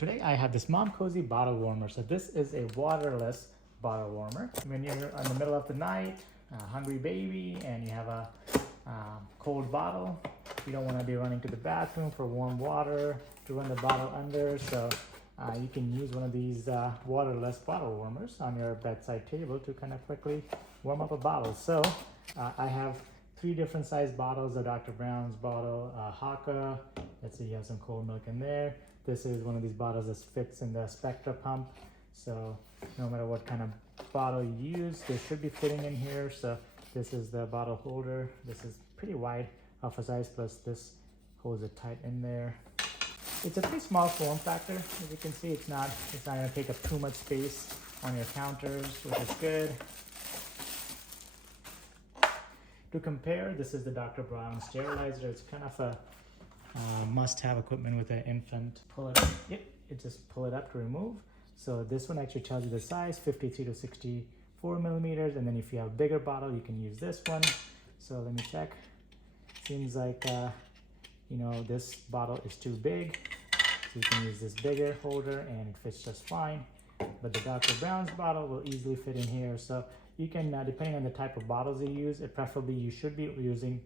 today I have this Momcozy Bottle Warmer. So this is a waterless bottle warmer. When you're in the middle of the night, a hungry baby, and you have a cold bottle, you don't want to be running to the bathroom for warm water to run the bottle under. So you can use one of these waterless bottle warmers on your bedside table to kind of quickly warm up a bottle. So I have 3 different size bottles: a Dr. Brown's bottle, a Haka. Let's see, you have some cold milk in there. This is one of these bottles that fits in the Spectra pump. So no matter what kind of bottle you use, they should be fitting in here. So this is the bottle holder. This is pretty wide of a size, plus this holds it tight in there. It's a pretty small form factor. As you can see, it's not going to take up too much space on your counters, which is good. To compare, this is the Dr. Brown sterilizer. It's kind of a must-have equipment with an infant. Pull it up. Yep, it just pull it up to remove. So this one actually tells you the size, 53 to 64 millimeters. And then if you have a bigger bottle, you can use this one. So let me check. Seems like this bottle is too big. So you can use this bigger holder and it fits just fine. But the Dr. Brown's bottle will easily fit in here. So you can, depending on the type of bottles you use, preferably you should be using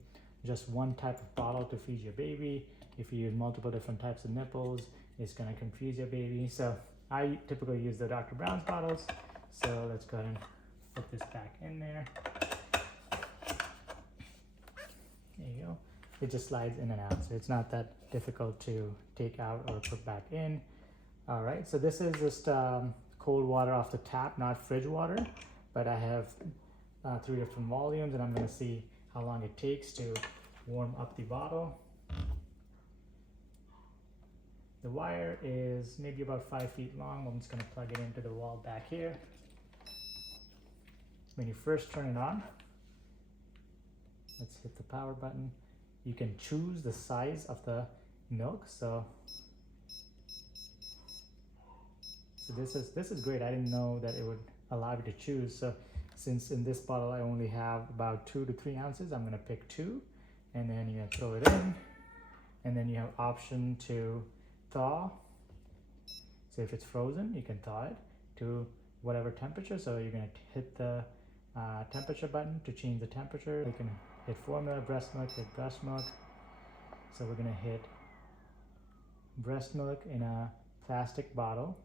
just one type of bottle to feed your baby. If you use multiple different types of nipples, it's going to confuse your baby. So I typically use the Dr. Brown's bottles. So let's go ahead and put this back in there. There you go. It just slides in and out, so it's not that difficult to take out or put back in. All right, so this is just cold water off the tap, not fridge water, but I have 3 different volumes, and I'm going to see how long it takes to warm up the bottle. The wire is maybe about 5 feet long. I'm just going to plug it into the wall back here. When you first turn it on, let's hit the power button. You can choose the size of the milk. So this is great. I didn't know that it would allow you to choose. So since in this bottle I only have about 2 to 3 ounces, I'm going to pick 2, and then you throw it in, and then you have option to thaw. So if it's frozen, you can thaw it to whatever temperature. So you're going to hit the temperature button to change the temperature. You can hit formula, breast milk, hit breast milk. So we're going to hit breast milk in a plastic bottle.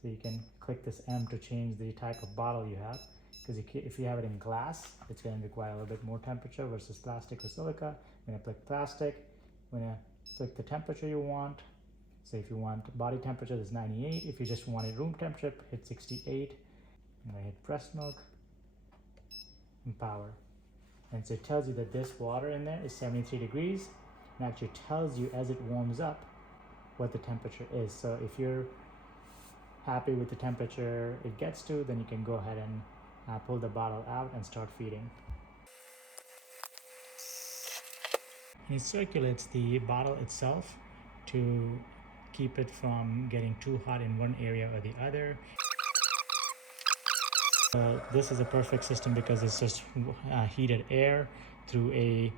So you can click this M to change the type of bottle you have, because if you have it in glass, it's going to require a little bit more temperature versus plastic or silica. I'm going to click plastic. I'm going to click the temperature you want. So if you want body temperature, it's 98. If you just want it room temperature, hit 68. I'm going to hit breast milk and power. And so it tells you that this water in there is 73 degrees. And actually tells you as it warms up what the temperature is. So if you're happy with the temperature it gets to, then you can go ahead and pull the bottle out and start feeding. And it circulates the bottle itself to keep it from getting too hot in one area or the other. This is a perfect system because it's just heated air through a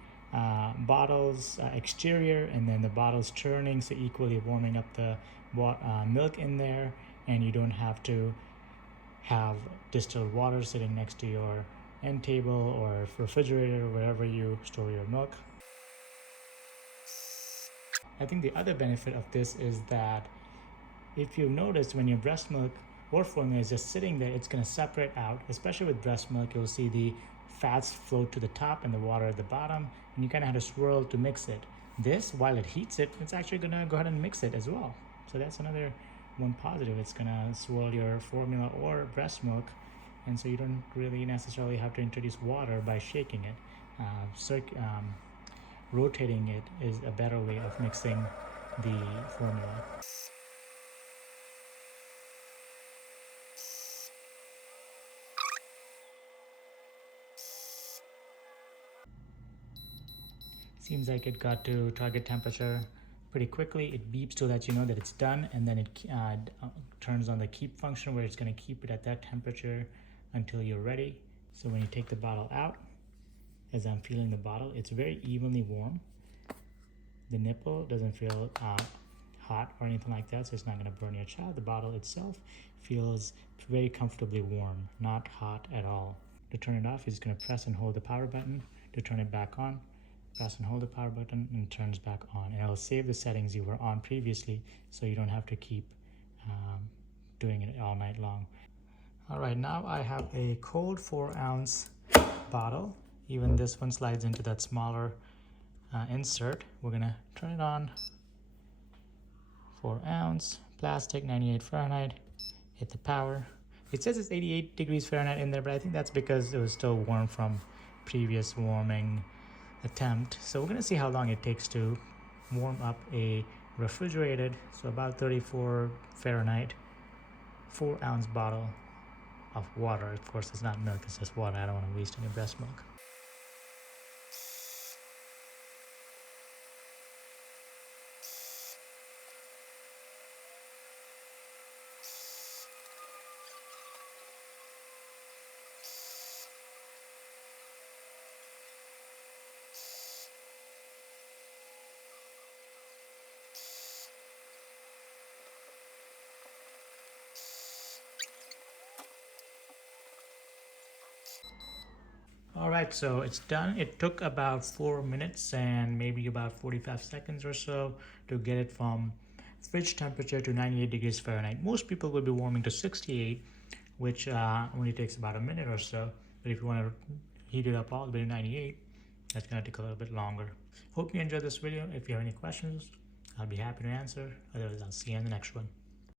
bottle's exterior, and then the bottle's turning, so equally warming up the milk in there, and you don't have to have distilled water sitting next to your end table or refrigerator or wherever you store your milk. I think the other benefit of this is that if you notice, when your breast milk or formula is just sitting there, it's going to separate out. Especially with breast milk, you'll see the fats float to the top and the water at the bottom, and you kind of have to swirl to mix it. This, while it heats it, it's actually going to go ahead and mix it as well. So that's another one positive. It's going to swirl your formula or breast milk, and so you don't really necessarily have to introduce water by shaking it. Rotating it is a better way of mixing the formula. Seems like it got to target temperature pretty quickly. It beeps to let you know that it's done, and then it turns on the keep function, where it's going to keep it at that temperature until you're ready. So when you take the bottle out, as I'm feeling the bottle, it's very evenly warm. The nipple doesn't feel hot or anything like that, so it's not going to burn your child. The bottle itself feels very comfortably warm, not hot at all. To turn it off, you're just going to press and hold the power button. To turn it back on, press and hold the power button, and it turns back on. And it will save the settings you were on previously, so you don't have to keep doing it all night long. All right, now I have a cold 4-ounce bottle. Even this one slides into that smaller insert. We're gonna turn it on. 4-ounce plastic, 98 Fahrenheit. Hit the power. It says it's 88 degrees Fahrenheit in there, but I think that's because it was still warm from previous warming attempt. So we're gonna see how long it takes to warm up a refrigerated, so about 34 Fahrenheit, 4-ounce bottle of water. Of course, it's not milk, it's just water. I don't want to waste any breast milk. All right, so it's done. It took about 4 minutes and maybe about 45 seconds or so to get it from fridge temperature to 98 degrees Fahrenheit. Most people will be warming to 68, which only takes about a minute or so. But if you want to heat it up all the way to 98, that's going to take a little bit longer. Hope you enjoyed this video. If you have any questions, I'll be happy to answer. Otherwise, I'll see you in the next one.